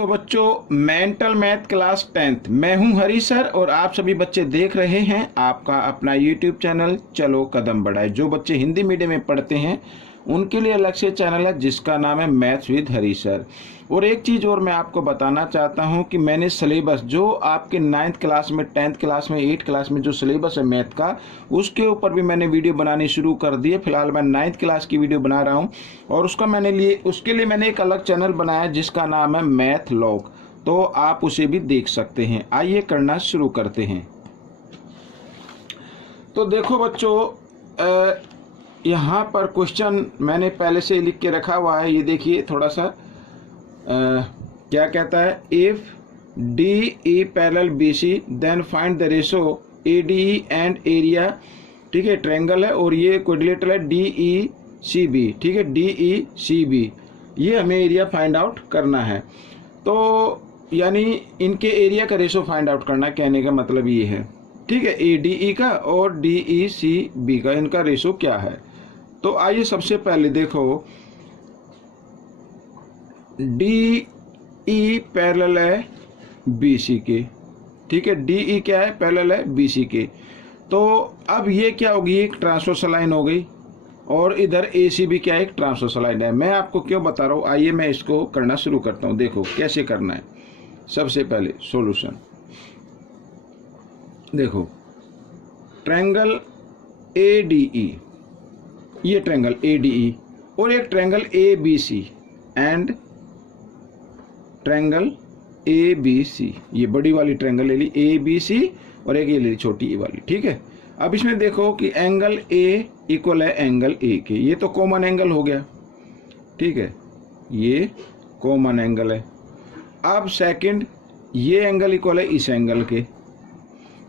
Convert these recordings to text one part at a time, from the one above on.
तो बच्चों, mental math class 10th मैं हूं हरी सर और आप सभी बच्चे देख रहे हैं आपका अपना यूट्यूब चैनल चलो कदम बढ़ाए। जो बच्चे हिंदी मीडियम में पढ़ते हैं उनके लिए अलग से चैनल है जिसका नाम है मैथ्स विद हरी सर। और एक चीज़ और मैं आपको बताना चाहता हूं कि मैंने सिलेबस जो आपके 9th क्लास में 10th क्लास में 8th क्लास में जो सिलेबस है मैथ का, उसके ऊपर भी मैंने वीडियो बनानी शुरू कर दी है। फिलहाल मैं 9th क्लास की वीडियो बना रहा हूं और उसके लिए मैंने एक अलग चैनल बनाया जिसका नाम है मैथ लॉग, तो आप उसे भी देख सकते हैं। आइए करना शुरू करते हैं। तो देखो बच्चों, यहाँ पर क्वेश्चन मैंने पहले से लिख के रखा हुआ है, ये देखिए थोड़ा सा। क्या कहता है, if D E parallel B C then find the ratio A D E and area. ठीक है, ट्रायंगल है और ये क्वाड्रिलेटरल है डी ई सी बी। ठीक है, डी ई सी बी, ये हमें एरिया फाइंड आउट करना है। तो यानी इनके एरिया का रेशो फाइंड आउट करना, कहने का मतलब ये है। ठीक है, ए डी ई का और डी ई सी बी का इनका रेशो क्या है। तो आइए सबसे पहले देखो, डी ई पैरेलल है बी सी के। ठीक है, डी ई क्या है, पैरेलल है बी सी के। तो अब ये क्या होगी, एक ट्रांसवर्स लाइन हो गई और इधर ए सी भी क्या है, एक ट्रांसवर्स लाइन है। मैं आपको क्यों बता रहा हूँ, आइए मैं इसको करना शुरू करता हूँ। देखो कैसे करना है। सबसे पहले सॉल्यूशन देखो, ट्रायंगल ए डी ई, ये ट्रायंगल ए डी ई और एक triangle A B C and triangle A B C. ये बड़ी वाली ट्रायंगल ले ली ए बी सी और एक ये ले ली छोटी ए वाली। ठीक है, अब इसमें देखो कि एंगल ए इक्वल है एंगल ए के, ये तो कॉमन एंगल हो गया। ठीक है, ये कॉमन एंगल है। अब सेकंड, ये एंगल इक्वल है इस एंगल के,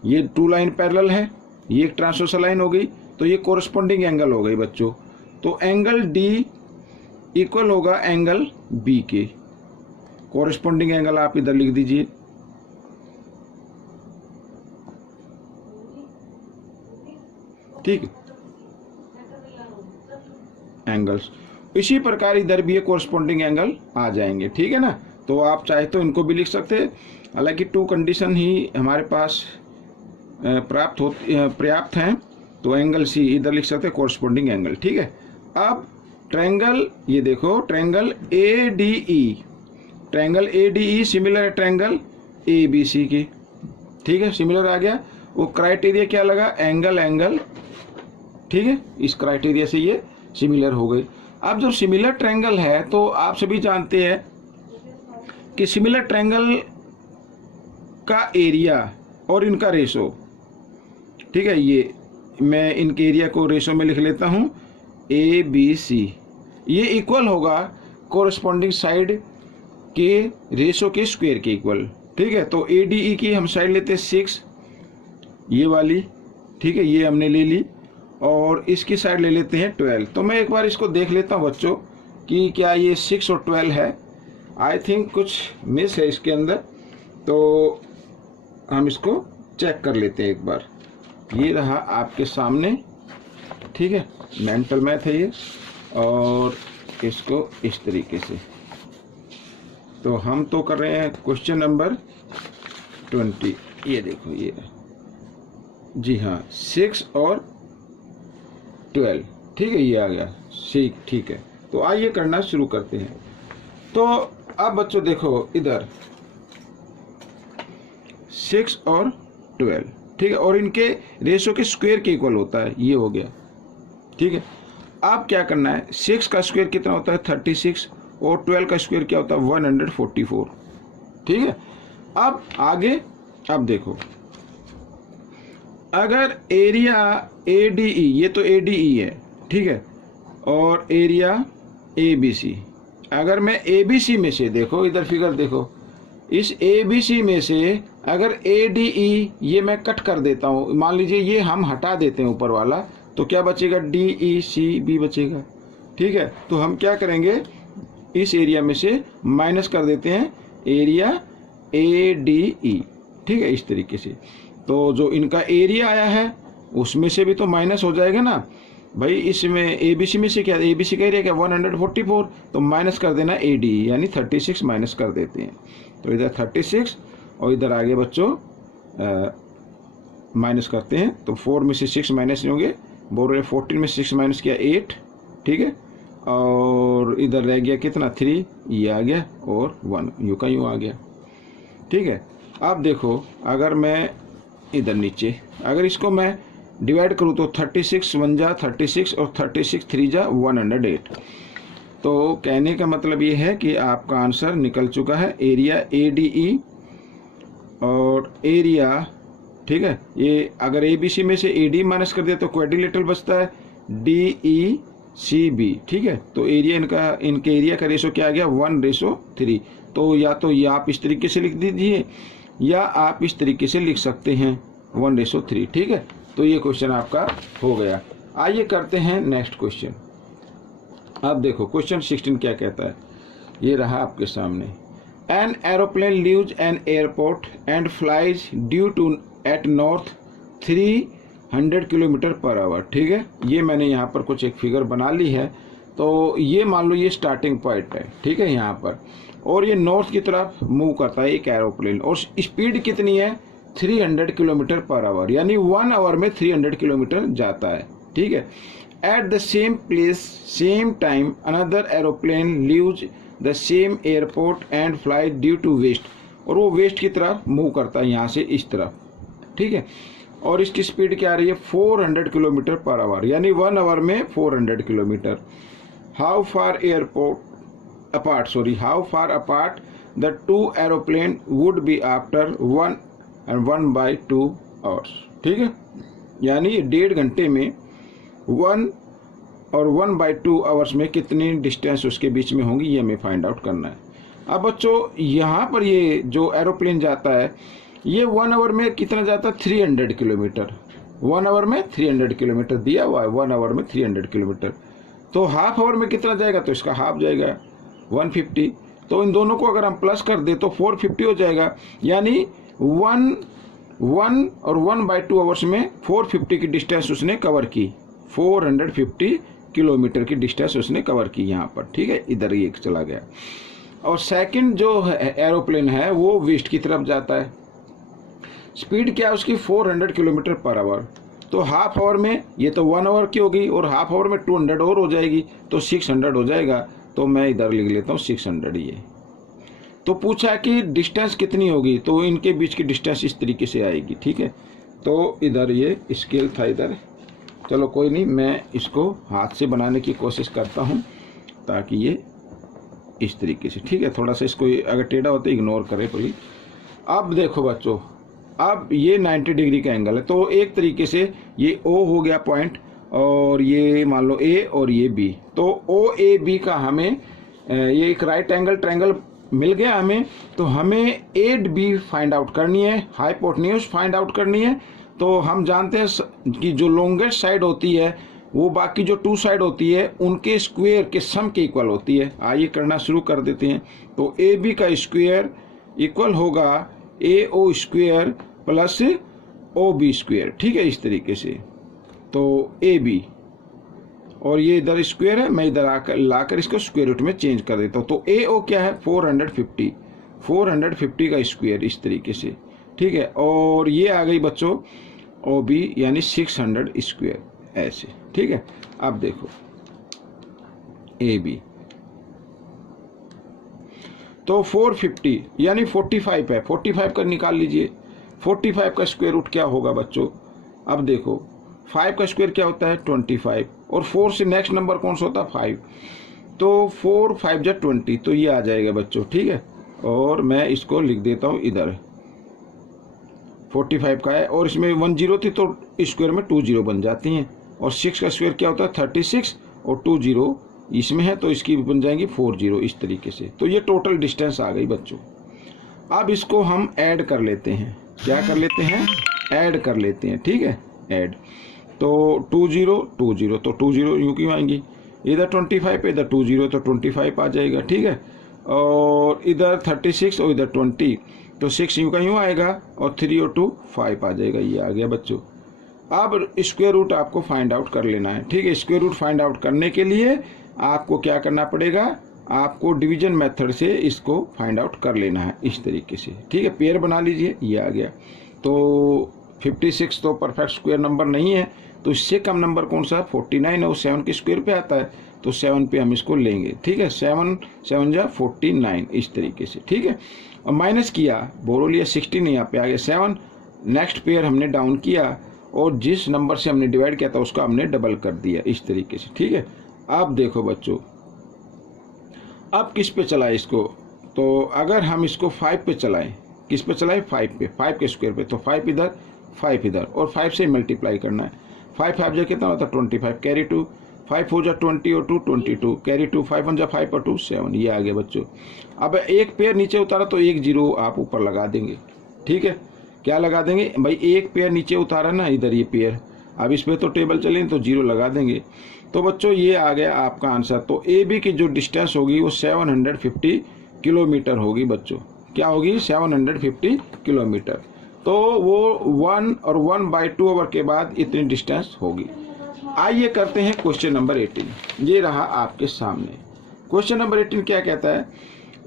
ये टू लाइन पैरेलल है, ये एक ट्रांसवर्स लाइन हो गई, तो ये कोरस्पॉन्डिंग एंगल हो गई बच्चों। तो एंगल डी इक्वल होगा एंगल बी के। कोरस्पॉन्डिंग एंगल आप इधर लिख दीजिए। ठीक, एंगल्स इसी प्रकार इधर भी ये कोरस्पॉन्डिंग एंगल आ जाएंगे। ठीक है ना, तो आप चाहे तो इनको भी लिख सकते हैं। हालांकि टू कंडीशन ही हमारे पास पर्याप्त हैं। तो एंगल सी इधर लिख सकते हैं, कोरस्पॉन्डिंग एंगल। ठीक है, अब ट्रायंगल, ये देखो triangle A D E, triangle A D E similar है ट्रायंगल ए बी सी की। ठीक है, सिमिलर आ गया। वो क्राइटेरिया क्या लगा, एंगल एंगल। ठीक है, इस क्राइटेरिया से ये सिमिलर हो गई। अब जब सिमिलर ट्रायंगल है तो आप सभी जानते हैं कि सिमिलर ट्रायंगल का एरिया और इनका रेशो, ठीक है, ये मैं इनके एरिया को रेशो में लिख लेता हूँ, ए बी सी, ये इक्वल होगा कोरस्पॉन्डिंग साइड के रेशो के स्क्वायर के इक्वल। ठीक है, तो ए डी ई की हम साइड लेते हैं 6, ये वाली। ठीक है, ये हमने ले ली और इसकी साइड ले लेते हैं 12। तो मैं एक बार इसको देख लेता हूँ बच्चों कि क्या ये 6 और 12 है। आई थिंक कुछ मिस है इसके अंदर, तो हम इसको चेक कर लेते हैं एक बार। ये रहा आपके सामने। ठीक है, मेंटल मैथ है ये, और इसको इस तरीके से। तो हम तो कर रहे हैं क्वेश्चन नंबर 20। ये देखो, ये जी हाँ 6 और 12। ठीक है, ये आ गया। ठीक है, तो आइए करना शुरू करते हैं। तो अब बच्चों देखो इधर 6 और 12। ठीक है, और इनके रेशो के स्क्वायर के इक्वल होता है, ये हो गया। ठीक है, अब क्या करना है, 6 का स्क्वायर कितना होता है 36 और 12 का स्क्वायर क्या होता है 144। ठीक है, अब आगे, अब देखो अगर एरिया ए डी ई, ये तो ए डी ई है। ठीक है, और एरिया ए बी सी, अगर मैं ए बी सी में से, देखो इधर फिगर देखो, इस ए बी सी में से अगर ए डी ई ये मैं कट कर देता हूँ, मान लीजिए ये हम हटा देते हैं ऊपर वाला, तो क्या बचेगा, डी ई सी बी बचेगा। ठीक है, तो हम क्या करेंगे, इस एरिया में से माइनस कर देते हैं एरिया ए डी ई। ठीक है, इस तरीके से। तो जो इनका एरिया आया है उसमें से भी तो माइनस हो जाएगा ना, भाई इसमें ए बी सी में से क्या, ए बी सी कह रही है क्या 144, तो माइनस कर देना ए डी यानी 36 माइनस कर देते हैं। तो इधर 36 और इधर आगे बच्चों माइनस करते हैं, तो 4 में से 6 माइनस नहीं होंगे, बोल रहे 14 में 6 माइनस किया 8, ठीक है, और इधर रह गया कितना 3, ये आ गया और 1 यूँ का यूँ आ गया, ठीक है। अब देखो अगर मैं इधर नीचे अगर इसको मैं डिवाइड करूँ तो 36 1 जा 36 और 36 3 जा 108। तो कहने का मतलब ये है कि आपका आंसर निकल चुका है, एरिया ADE और एरिया, ठीक है। ये अगर ABC में से AD माइनस कर दिया तो क्वाड्रिलेटरल बचता है DECB, ठीक है। तो एरिया इनके एरिया का रेशो क्या आ गया 1:3। तो या तो ये आप इस तरीके से लिख दीजिए या आप इस तरीके से लिख सकते हैं 1:3, ठीक है। तो ये क्वेश्चन आपका हो गया। आइए करते हैं नेक्स्ट क्वेश्चन। अब देखो क्वेश्चन 16 क्या कहता है, ये रहा आपके सामने। An aeroplane leaves an airport and flies due to at north 300 kilometre per hour, ठीक है। ये मैंने यहाँ पर कुछ एक फिगर बना ली है। तो ये मान लो ये स्टार्टिंग पॉइंट है, ठीक है, यहाँ पर, और ये नॉर्थ की तरफ मूव करता है एक एरोप्लेन, और स्पीड कितनी है 300 किलोमीटर पर आवर, यानी 1 आवर में 300 किलोमीटर जाता है, ठीक है। At the same place same time another aeroplane leaves the same airport and fly due to west, और वो वेस्ट की तरफ मूव करता है यहाँ से इस तरफ, ठीक है। और इसकी स्पीड क्या आ रही है 400 किलोमीटर पर आवर, यानी 1 आवर में 400 kilometre. How far apart the two aeroplane would be after 1/2 hours, ठीक है। यानी 1.5 घंटे में 1 और 1/2 आवर्स में कितनी डिस्टेंस उसके बीच में होंगी, ये हमें फाइंड आउट करना है। अब बच्चों यहाँ पर ये जो एरोप्लेन जाता है ये 1 आवर में कितना जाता है 300 किलोमीटर, 1 आवर में 300 किलोमीटर दिया हुआ है, 1 आवर में 300 किलोमीटर। तो हाफ आवर में कितना जाएगा, तो इसका हाफ जाएगा 150। तो इन दोनों को अगर हम प्लस कर दे तो 450 हो जाएगा, यानी 1 और 1/2 आवर्स में 450 की डिस्टेंस उसने कवर की, 450 किलोमीटर की डिस्टेंस उसने कवर की यहाँ पर, ठीक है। इधर ये चला गया। और सेकंड जो एरोप्लेन है वो वेस्ट की तरफ जाता है, स्पीड क्या है उसकी 400 किलोमीटर पर आवर। तो हाफ आवर में ये तो 1 आवर की होगी और हाफ आवर में 200 और हो जाएगी, तो 600 हो जाएगा। तो मैं इधर लिख लेता हूँ 600 ये। तो पूछा कि डिस्टेंस कितनी होगी, तो इनके बीच की डिस्टेंस इस तरीके से आएगी, ठीक है। तो इधर ये स्केल था इधर, चलो कोई नहीं, मैं इसको हाथ से बनाने की कोशिश करता हूँ ताकि ये इस तरीके से, ठीक है। थोड़ा सा इसको अगर टेढ़ा होता है इग्नोर करें प्लीज। अब देखो बच्चों, अब ये 90 डिग्री का एंगल है, तो एक तरीके से ये O हो गया पॉइंट, और ये मान लो A और ये B। तो OAB का हमें ये एक राइट एंगल ट्रायंगल मिल गया हमें। तो हमें 8B फाइंड आउट करनी है, हाइपोटेन्यूज फाइंड आउट करनी है। तो हम जानते हैं कि जो लॉन्गेस्ट साइड होती है वो बाकी जो 2 साइड होती है उनके स्क्वायर के सम के इक्वल होती है। आइए करना शुरू कर देते हैं। तो AB का स्क्वायर इक्वल होगा AO square plus OB square, ठीक है, इस तरीके से। तो AB और ये इधर स्क्वायर है, मैं इधर आकर लाकर इसको स्क्वायर रूट में चेंज कर देता हूँ। तो AO क्या है 450 का स्क्वायर इस तरीके से, ठीक है। और ये आ गई बच्चों OB यानी 600 स्क्वायर ऐसे, ठीक है। अब देखो AB तो 450 यानी 45 है, 45 का निकाल लीजिए। 45 का स्क्वायर रूट क्या होगा बच्चों, अब देखो 5 का स्क्वायर क्या होता है 25, और 4 से नेक्स्ट नंबर कौन सा होता है 5। तो 4 5 जा 20, तो ये आ जाएगा बच्चों, ठीक है। और मैं इसको लिख देता हूँ इधर 45 का है, और इसमें 1 0 थी तो स्क्वायर में 2 0 बन जाती हैं। और 6 का स्क्वायर क्या होता है 36, और 2 0 इसमें है तो इसकी बन जाएंगी 4 0 इस तरीके से। तो ये टोटल डिस्टेंस आ गई बच्चों। अब इसको हम ऐड कर लेते हैं, क्या कर लेते हैं ऐड कर लेते हैं, ठीक है, ऐड। तो 2 0 2 0, तो 2 0 यूँ क्यों आएंगी, इधर 25 पे इधर 2 0 तो 25 आ जाएगा, ठीक है। और इधर 36 और इधर 20, तो 6 यूँ का यूँ आएगा, और 3 और 2 5 आ जाएगा, ये आ गया बच्चों। अब स्क्वायर रूट आपको फाइंड आउट कर लेना है, ठीक है। स्क्वायर रूट फाइंड आउट करने के लिए आपको क्या करना पड़ेगा, आपको डिवीजन मेथड से इसको फाइंड आउट कर लेना है इस तरीके से, ठीक है। पेयर बना लीजिए, ये आ गया। तो 56 तो परफेक्ट स्क्वायर नंबर नहीं है, तो इससे कम नंबर कौन सा 49 है, वो 7 के स्क्वायर पे आता है, तो 7 पे हम इसको लेंगे, ठीक है। 7 7 जा 49 इस तरीके से, ठीक है। और माइनस किया, बोरो लिया 16, यहाँ पे आ गया 7। नेक्स्ट पेयर हमने डाउन किया और जिस नंबर से हमने डिवाइड किया था उसका हमने डबल कर दिया इस तरीके से, ठीक है। अब देखो बच्चों, अब किस पे चलाए इसको, तो अगर हम इसको 5 पे चलाएं, किस पे चलाएं, 5 पे, 5 के स्क्वायर पे, तो 5 इधर 5 इधर, और 5 से मल्टीप्लाई करना है। 5 5 जा कितना होता है 25, कैरी 2, 5 4 जा 20 और 2 22, कैरी 2, 5 1 जा 5 और 2 7, ये आ गया बच्चों। अब एक पेयर नीचे उतारा तो एक जीरो आप ऊपर लगा देंगे, ठीक है। क्या लगा देंगे भाई, एक पेयर नीचे उतारा ना, इधर ये पेयर, अब इस पे तो टेबल चलें तो जीरो लगा देंगे। तो बच्चों ये आ गया आपका आंसर। तो ए बी की जो डिस्टेंस होगी वो 750 किलोमीटर होगी बच्चों, क्या होगी 750 किलोमीटर। तो वो 1 और 1/2 आवर के बाद इतनी डिस्टेंस होगी। आइए करते हैं क्वेश्चन नंबर 18, ये रहा आपके सामने। क्वेश्चन नंबर 18 क्या कहता है,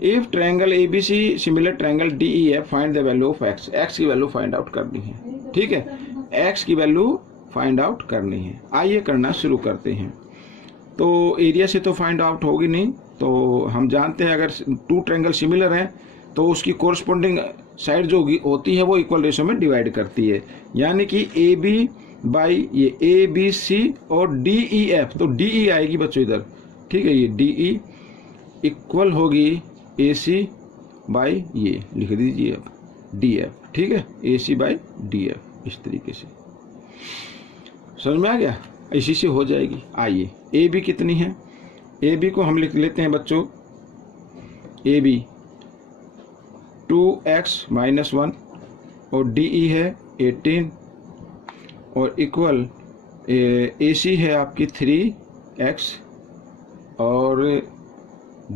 if triangle ABC similar triangle DEF find the value of x, x की वैल्यू फाइंड आउट करनी है, ठीक है। x की वैल्यू फाइंड आउट करनी है। आइए करना शुरू करते हैं। तो एरिया से तो फाइंड आउट होगी नहीं, तो हम जानते हैं अगर 2 ट्रायंगल सिमिलर हैं तो उसकी कोरस्पोंडिंग साइड जो होती है वो इक्वल रेशो में डिवाइड करती है, यानी कि AB बाई ये ABC और DEF, तो DE आएगी बच्चों इधर, ठीक है। ये DE इक्वल होगी AC बाई ये लिख दीजिए अब DF, ठीक है। AC बाई DF इस तरीके से, समझ में आ गया, इसी से हो जाएगी। आइए AB कितनी है, AB को हम लिख लेते हैं बच्चों, AB 2x - 1 और DE है 18 और इक्वल AC है आपकी 3x और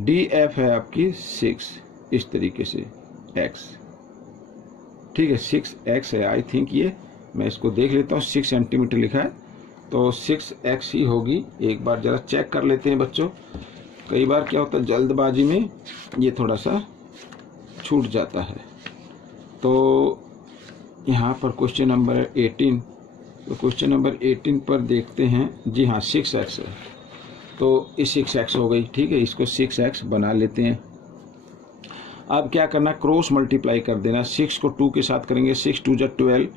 DF है आपकी 6 इस तरीके से x, ठीक है। 6x है आई थिंक, ये मैं इसको देख लेता हूँ, 6 सेंटीमीटर लिखा है तो 6x ही होगी। एक बार ज़रा चेक कर लेते हैं बच्चों, कई बार क्या होता है जल्दबाजी में ये थोड़ा सा छूट जाता है। तो यहाँ पर क्वेश्चन नंबर 18, तो क्वेश्चन नंबर 18 पर देखते हैं, जी हाँ 6x है, तो ये 6x हो गई, ठीक है। इसको 6x बना लेते हैं। अब क्या करना, क्रॉस मल्टीप्लाई कर देना, 6 को 2 के साथ करेंगे, 6 2 जा 12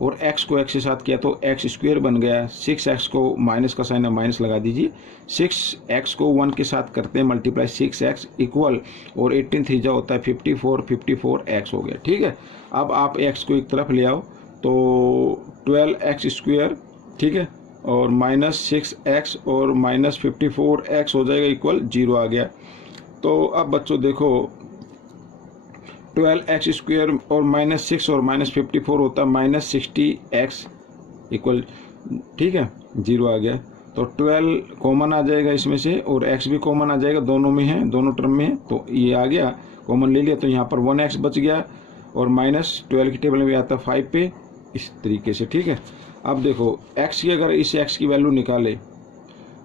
और x को x के साथ किया तो x स्क्वायर बन गया। 6x को माइनस का साइन है, माइनस लगा दीजिए। 6x को 1 के साथ करते हैं मल्टीप्लाई, 6x इक्वल और 18 3 जा होता है 54, 54x हो गया, ठीक है। अब आप x को एक तरफ ले आओ तो 12x स्क्वायर, ठीक है, और माइनस 6x और माइनस 54x हो जाएगा इक्वल 0 आ गया। तो अब बच्चों देखो 12x स्क्वायर और -6 और -54 होता है -60x इक्वल, ठीक है, 0 आ गया। तो 12 कॉमन आ जाएगा इसमें से और x भी कॉमन आ जाएगा, दोनों में है, दोनों टर्म में है, तो ये आ गया, कॉमन ले लिया तो यहाँ पर 1x बच गया और -12 की टेबल में भी आता है 5 पे इस तरीके से, ठीक है। अब देखो x की, अगर इस x की वैल्यू निकाले,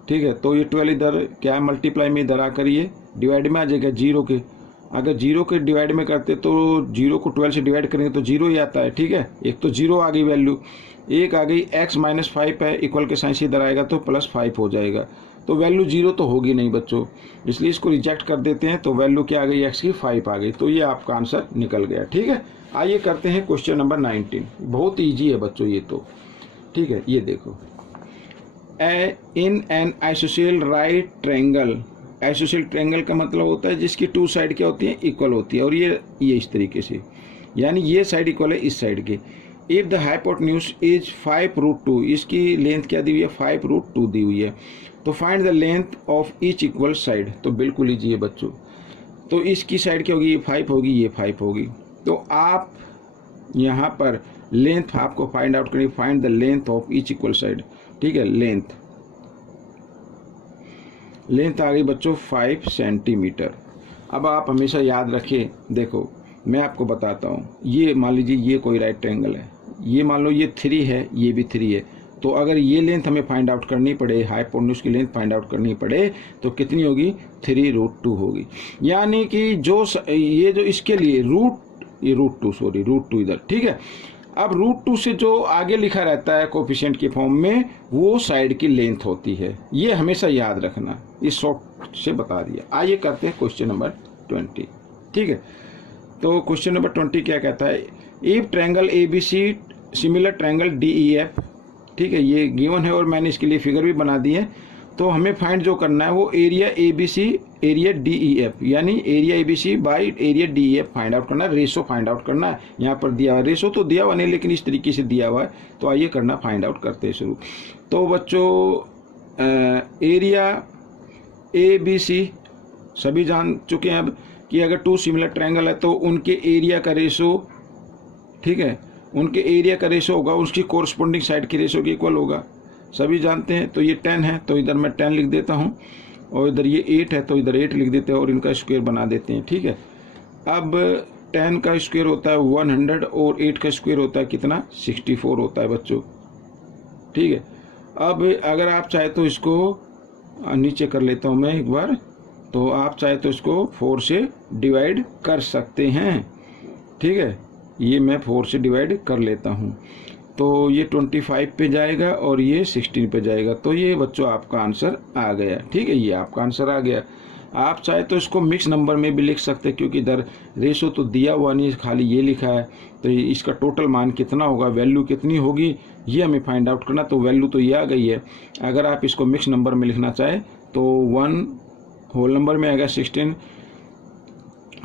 ठीक है, तो ये 12 इधर क्या है मल्टीप्लाई में इधर आकर ये डिवाइड में आ जाएगा 0 के। अगर 0 के डिवाइड में करते तो 0 को 12 से डिवाइड करेंगे तो 0 ही आता है, ठीक है। एक तो 0 आ गई वैल्यू, एक आ गई x -5 है, इक्वल के साइन से इधर आएगा तो +5 हो जाएगा, तो वैल्यू 0 तो होगी नहीं बच्चों, इसलिए इसको रिजेक्ट कर देते हैं। तो वैल्यू क्या आ गई, x की 5 आ गई, तो ये आपका आंसर निकल गया, ठीक है। आइए करते हैं क्वेश्चन नंबर 19, बहुत ईजी है बच्चों ये तो, ठीक है। ये देखो, in an ISOCELL right triangle, ISOCELL triangle का मतलब होता है जिसकी 2 साइड क्या होती है, इक्वल होती है, और ये इस तरीके से, यानी ये साइड इक्वल है इस साइड के। इफ़ द हाइपोटेन्यूज इज 5√2, इसकी लेंथ क्या दी हुई है, 5√2 दी हुई है, तो find the length of each equal side. तो बिल्कुल ईजी है बच्चों, तो इसकी साइड क्या होगी, ये 5 होगी, ये 5 होगी। तो आप यहाँ पर लेंथ आपको फाइंड आउट करनी, find the length of each equal side, ठीक है। लेंथ आ गई बच्चों 5 सेंटीमीटर। अब आप हमेशा याद रखिए, देखो मैं आपको बताता हूँ, ये मान लीजिए ये कोई राइट ट्रायंगल है, ये मान लो ये 3 है, ये भी 3 है, तो अगर ये लेंथ हमें फाइंड आउट करनी पड़े, हाइपोटेन्यूज की लेंथ फाइंड आउट करनी पड़े तो कितनी होगी, 3√2 होगी। यानी कि ये जो इसके लिए √2 इधर, ठीक है। अब √2 से जो आगे लिखा रहता है कोफिशिएंट के फॉर्म में, वो साइड की लेंथ होती है। ये हमेशा याद रखना, इस शॉर्ट से बता दिया। आइए करते हैं क्वेश्चन नंबर 20, ठीक है। तो क्वेश्चन नंबर 20 क्या कहता है, if triangle ABC similar triangle DEF, ठीक है, ये गिवन है और मैंने इसके लिए फिगर भी बना दी है। तो हमें फाइंड जो करना है वो एरिया ABC एरिया DEF, यानी area ABC by area DEF find out करना है, रेशो फाइंड आउट करना है। यहाँ पर दिया हुआ रेशो तो दिया हुआ नहीं, लेकिन इस तरीके से दिया हुआ है। तो आइए करना, फाइंड आउट करते हैं शुरू। तो बच्चों एरिया ABC सभी जान चुके हैं अब कि अगर 2 सिमिलर ट्रायंगल है तो उनके एरिया का रेशो, ठीक है, उनके एरिया का रेशो होगा उसकी कोरस्पोंडिंग साइड के रेशो के इक्वल होगा, सभी जानते हैं। तो ये 10 है तो इधर मैं 10 लिख देता हूँ, और इधर ये 8 है तो इधर 8 लिख देते हैं और इनका स्क्वायर बना देते हैं, ठीक है। अब 10 का स्क्वायर होता है 100 और 8 का स्क्वायर होता है कितना, 64 होता है बच्चों, ठीक है। अब अगर आप चाहे तो इसको नीचे कर लेता हूँ मैं एक बार, तो आप चाहे तो इसको 4 से डिवाइड कर सकते हैं, ठीक है। ये मैं 4 से डिवाइड कर लेता हूँ, तो ये 25 पे जाएगा और ये 16 पे जाएगा। तो ये बच्चों आपका आंसर आ गया, ठीक है, ये आपका आंसर आ गया। आप चाहे तो इसको मिक्स नंबर में भी लिख सकते हैं, क्योंकि इधर रेशो तो दिया हुआ नहीं, खाली ये लिखा है। तो इसका टोटल मान कितना होगा, वैल्यू कितनी होगी, ये हमें फाइंड आउट करना। तो वैल्यू तो ये आ गई है। अगर आप इसको मिक्स नंबर में लिखना चाहें तो 1 होल नंबर में आएगा, 16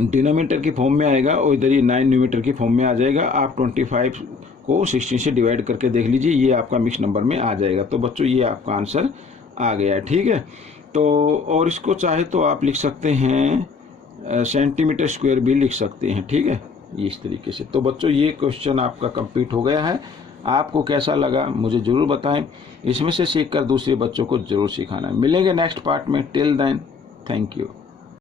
डिनोमिनेटर की फॉर्म में आएगा और इधर ये 9 न्यूमिनेटर की फॉर्म में आ जाएगा। आप 25 को 16 से डिवाइड करके देख लीजिए, ये आपका मिक्स नंबर में आ जाएगा। तो बच्चों ये आपका आंसर आ गया, ठीक है। तो और इसको चाहे तो आप लिख सकते हैं सेंटीमीटर स्क्वायर भी लिख सकते हैं, ठीक है, इस तरीके से। तो बच्चों ये क्वेश्चन आपका कंप्लीट हो गया है। आपको कैसा लगा मुझे ज़रूर बताएं, इसमें से सीखकर दूसरे बच्चों को ज़रूर सिखाना। मिलेंगे नेक्स्ट पार्ट में, टिल देन थैंक यू।